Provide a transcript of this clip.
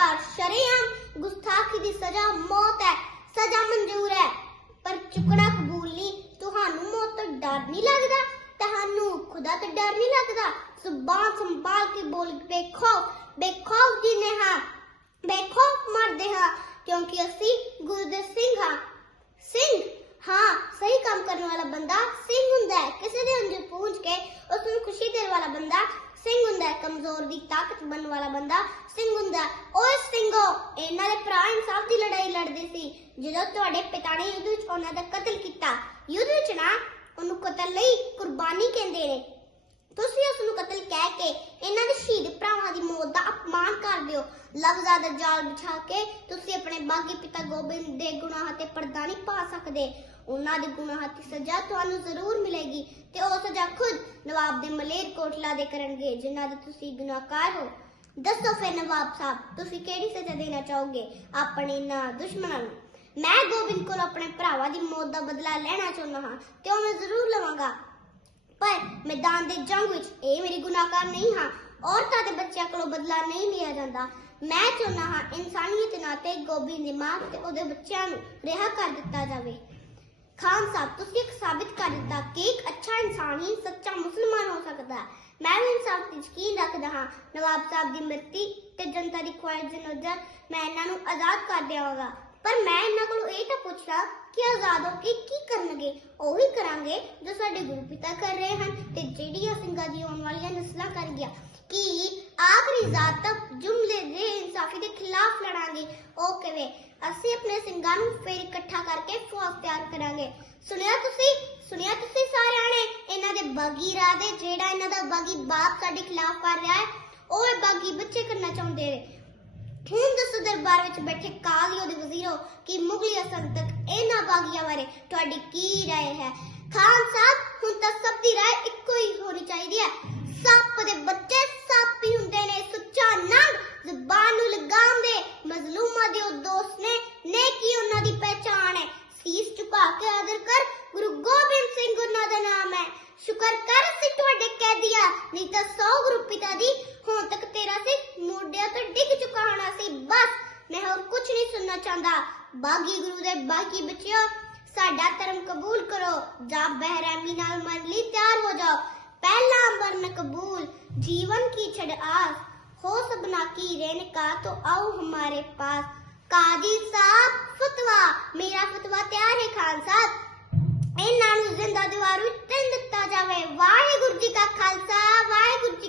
ਬਾਰ ਸ਼ਰੀਆਮ ਗੁਸਤਾਖੀ ਦੀ ਸਜ਼ਾ ਮੌਤ ਹੈ ਸਜ਼ਾ ਮਨਜ਼ੂਰ ਹੈ ਪਰ ਚੁਕੜਾ ਕਬੂਲ ਨਹੀਂ ਤੁਹਾਨੂੰ ਮੌਤ ਤੋਂ ਡਰ ਨਹੀਂ ਲੱਗਦਾ ਤੁਹਾਨੂੰ ਖੁਦਾ ਤੋਂ ਡਰ ਨਹੀਂ ਲੱਗਦਾ ਜ਼ੁਬਾਨ ਸੰਭਾਲ ਕੇ ਬੋਲ ਦੇਖੋ ਬੇਖੋ ਜਿਨੇ ਹਾਂ ਦੇਖੋ ਮਰਦੇ ਹਾਂ ਕਿਉਂਕਿ ਅਸੀਂ ਗੁਰਦੇਵ ਸਿੰਘ ਹਾਂ ਸਿੰਘ ਹਾਂ ਸਹੀ ਕੰਮ ਕਰਨ ਵਾਲਾ ਬੰਦਾ ਸਿੰਘ ਹੁੰਦਾ ਹੈ ਕਿਸੇ ਦੇ ਅੰਦਰ ਪਹੁੰਚ ਕੇ ਉਸ ਨੂੰ ਖੁਸ਼ੀ ਦੇਣ ਵਾਲਾ ਬੰਦਾ ਸਿੰਘ ਹੁੰਦਾ ਕਮਜ਼ੋਰ ਦੀ ਤਾਕਤ ਬਣਨ ਵਾਲਾ ਬੰਦਾ ਸਿੰਘ ਹੁੰਦਾ ਓਏ ਸਿੰਘੋ ਇਹਨਾਂ ਦੇ ਭਰਾ ਇਨਸਾਫ ਦੀ ਲੜਾਈ ਲੜਦੇ ਸੀ ਜਦੋਂ ਤੁਹਾਡੇ ਪਿਤਾ ਨੇ ਯੁੱਧ ਵਿੱਚ ਉਹਨਾਂ ਦਾ ਕਤਲ ਕੀਤਾ ਯੁੱਧ ਵਿੱਚ ਨਾ ਉਹਨੂੰ ਕਤਲ ਲਈ ਕੁਰਬਾਨੀ ਕਹਿੰਦੇ ਨੇ ਤੁਸੀਂ ਉਸ ਨੂੰ ਕਤਲ ਕਹਿ ਕੇ ਇਹਨਾਂ ਦੇ ਸ਼ਹੀਦ ਭਰਾਵਾਂ ਦੀ ਮੌਤ ਦਾ ਅਪਮਾਨ ਕਰਦੇ ਹੋ ਲਫ਼ਜ਼ਾ ਦਾ ਜਾਲ ਵਿਛਾ ਕੇ ਤੁਸੀਂ ਆਪਣੇ ਬਾਗੀ ਪਿਤਾ ਗੋਬਿੰਦ ਦੇ ਗੁਨਾਹਾਂ ਤੇ ਪਰਦਾ ਨਹੀਂ ਪਾ ਸਕਦੇ ਉਹਨਾਂ ਦੇ ਗੁਨਾਹਾਂ ਦੀ ਸਜ਼ਾ ਤੁਹਾਨੂੰ ਜ਼ਰੂਰ ਮਿਲੇਗੀ ਤੇ ਉਹ ਸਜ਼ਾ ਖੁਦ ਨਵਾਬ ਦੇ ਮਲੇਰ ਕੋਟਲਾ ਦੇ ਕਰਨਗੇ ਜਿਨ੍ਹਾਂ ਦਾ ਤੁਸੀਂ ਗੁਨਾਹਕਾਰ ਹੋ ਦੱਸੋ ਫੇ ਨਵਾਬ ਸਾਹਿਬ ਤੁਸੀਂ ਕਿਹੜੀ ਸਜ਼ਾ ਦੇਣਾ ਚਾਹੋਗੇ ਆਪਣੇ ਨਾ ਦੁਸ਼ਮਣਾਂ ਨੂੰ ਮੈਂ ਗੋਬਿੰਦ ਕੋਲ ਆਪਣੇ ਭਰਾਵਾਂ ਦੀ ਮੌਤ ਦਾ ਬਦਲਾ ਲੈਣਾ ਚਾਹੁੰਦਾ ਹਾਂ ਤੇ ਉਹ ਮੈਂ ਜ਼ਰੂਰ ਲਵਾਂਗਾ ਪਰ ਮੈਦਾਨ ਦੇ ਜੰਗ ਵਿੱਚ ਇਹ ਮੇਰੀ ਗੁਨਾਹਕਾਰ ਨਹੀਂ ਹਾਂ ਔਰਤਾਂ ਦੇ ਬੱਚਿਆਂ ਕੋਲੋਂ ਬਦਲਾ ਨਹੀਂ ਲਿਆ ਜਾਂਦਾ ਮੈਂ ਚਾਹੁੰਦਾ ਹਾਂ ਇਨਸਾਨੀਅਤ ਨਾਤੇ ਗੋਬਿੰਦ ਦੀ ਮਾਂ ਤੇ ਉਹਦੇ ਬੱਚਿਆਂ ਨੂੰ ਰਿਹਾ ਕਰ ਦਿੱਤਾ ਜਾਵੇ ਖਾਨ ਸਾਹਿਬ ਤੁਸੀਂ ਸਾਬਿਤ ਕਰ ਦਿੱਤਾ ਕਿ ਇੱਕ ਅੱਛਾ ਇਨਸਾਨ ਹੀ ਸੱਚਾ ਮੁਸਲਮਾਨ ਹੋ ਸਕਦਾ ਹੈ ਮੈਂ ਵੀ ਇਨਸਾਨ ਦੀ ਯਕੀਨ ਰੱਖਦਾ ਹਾਂ ਨਵਾਬ ਸਾਹਿਬ ਦੀ ਮਰਤੀ ਤੇ ਜਨਤਾ ਦੀ ਖੁਆਇਸ਼ ਦੇ ਨਜ਼ਰ ਮੈਂ ਇਹਨਾਂ ਨੂੰ ਆਜ਼ਾਦ ਕਰ ਦਿਆਂਗਾ ਪਰ ਮੈਂ ਇਹਨਾਂ ਕੋਲੋਂ ਇਹ ਤਾਂ ਪੁੱਛਦਾ ਕਿ ਆਜ਼ਾਦ ਹੋ ਕੇ ਕੀ ਕਰਨਗੇ ਉਹੀ ਕਰਾਂਗੇ ਜੋ ਸਾਡੇ ਗੁਰੂ ਪਿਤਾ ਕਰ ਰਹੇ ਹਨ ਤੇ ਜੇ ਖਿਲਾਫ ਲੜਾਂਗੇ ਉਹ ਕਿਵੇਂ ਅਸੀਂ ਆਪਣੇ ਸਿੰਘਾਂ ਨੂੰ ਫੇਰ ਇਕੱਠਾ ਕਰਕੇ ਫੌਜ ਤਿਆਰ ਕਰਾਂਗੇ ਸੁਣਿਆ ਤੁਸੀਂ ਸੁਣਿਆ ਤੁਸੀਂ ਸਾਰਿਆਂ ਨੇ ਇਹਨਾਂ ਦੇ ਬਾਗੀ ਰਾਹ ਦੇ ਜਿਹੜਾ ਇਹਨਾਂ ਦਾ ਬਾਗੀ ਬਾਪ ਸਾਡੇ ਖਿਲਾਫ ਕਰ ਰਿਹਾ ਹੈ ਉਹ ਇਹ ਬਾਗੀ ਬੱਚੇ ਕਰਨਾ ਚਾਹੁੰਦੇ ਨੇ ਹੁਣ ਦੱਸੋ ਦਰਬਾਰ ਵਿੱਚ ਬੈਠੇ ਕਾਲੀਓ ਦੇ ਵਜ਼ੀਰੋ ਕਿ ਮੁਗਲੀ ਸੰਤਕ ਇਹਨਾਂ ਬਾਗੀਆਂ ਬਾਰੇ ਤੁਹਾਡੀ ਕੀ رائے ਹੈ ਖਾਨ ਸਾਹਿਬ ਹੁਣ ਤਾਂ ਸਭ ਦੀ رائے ਇੱਕੋ ਹੀ ਹੋਣੀ ਚਾਹੀਦੀ ਹੈ ਸੱਪ ਦੇ ਬੱਚੇ ਨਹੀਂ ਤਾਂ 100 ਗਰੁੱਪ ਪਿਤਾ ਦੀ ਹੁਣ ਤੱਕ ਤੇਰਾ ਸੀ ਮੋਢਿਆਂ ਤੇ ਡਿੱਗ ਚੁੱਕਾ ਹੋਣਾ ਸੀ ਬਸ ਮੈਂ ਹੋਰ ਕੁਝ ਨਹੀਂ ਸੁਣਨਾ ਚਾਹੁੰਦਾ ਬਾਗੀ ਗੁਰੂ ਦੇ ਬਾਕੀ ਬੱਚਿਓ ਸਾਡਾ ਧਰਮ ਕਬੂਲ ਕਰੋ ਜਾ ਬਹਿਰਾਮੀ ਨਾਲ ਮਨ ਲਈ ਤਿਆਰ ਹੋ ਜਾਓ ਪਹਿਲਾ ਮਰਨ ਕਬੂਲ ਜੀਵਨ ਕੀ ਛੜ ਆਸ ਹੋ ਸਬਨਾ ਕੀ ਰਹਿਣ ਕਾ ਤੋ ਆਓ ਹਮਾਰੇ ਪਾਸ ਕਾਜੀ ਸਾਹਿਬ ਫਤਵਾ ਮੇਰਾ ਫਤਵਾ ਤਿਆਰ ਹੈ ਖਾਨ ਸਾਹਿਬ ਇਹਨਾਂ ਨੂੰ ਜ਼ਿੰਦਾ ਦੀਵਾਰੂ ਜਾਵੇ ਵਾਹਿਗੁਰੂ ਜੀ ਕਾ ਖਾਲਸਾ ਵਾਹਿਗੁਰੂ